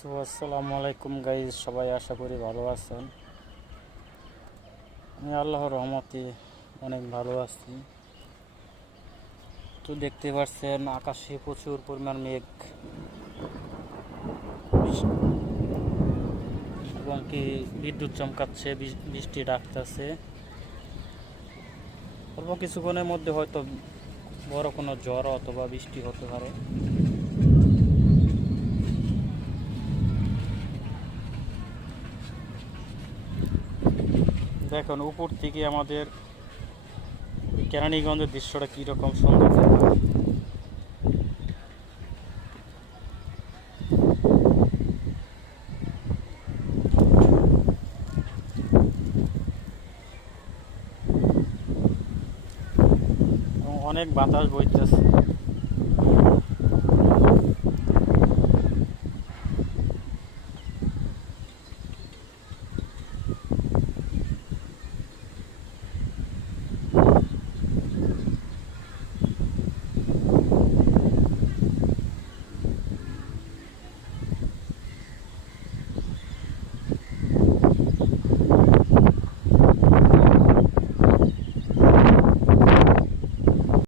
আসসালামু আলাইকুম গাইজ, সবাই আশা করি ভালো আছেন। আমি আল্লাহর রহমতে অনেক ভালো আছি। তো দেখতে পাচ্ছেন আকাশে প্রচুর পরিমাণ মেঘ এবং কি বিদ্যুৎ চমকাচ্ছে, বৃষ্টি ডাকতেছে। অল্প কিছুক্ষণের মধ্যে হয়তো বড় কোনো ঝড় অথবা বৃষ্টি হতে পারে। দেখুন উপর থেকে আমাদের কেরানীগঞ্জের দৃশ্যটা কীরকম সুন্দর দেখায়। এবং অনেক বাতাস বইতেছে।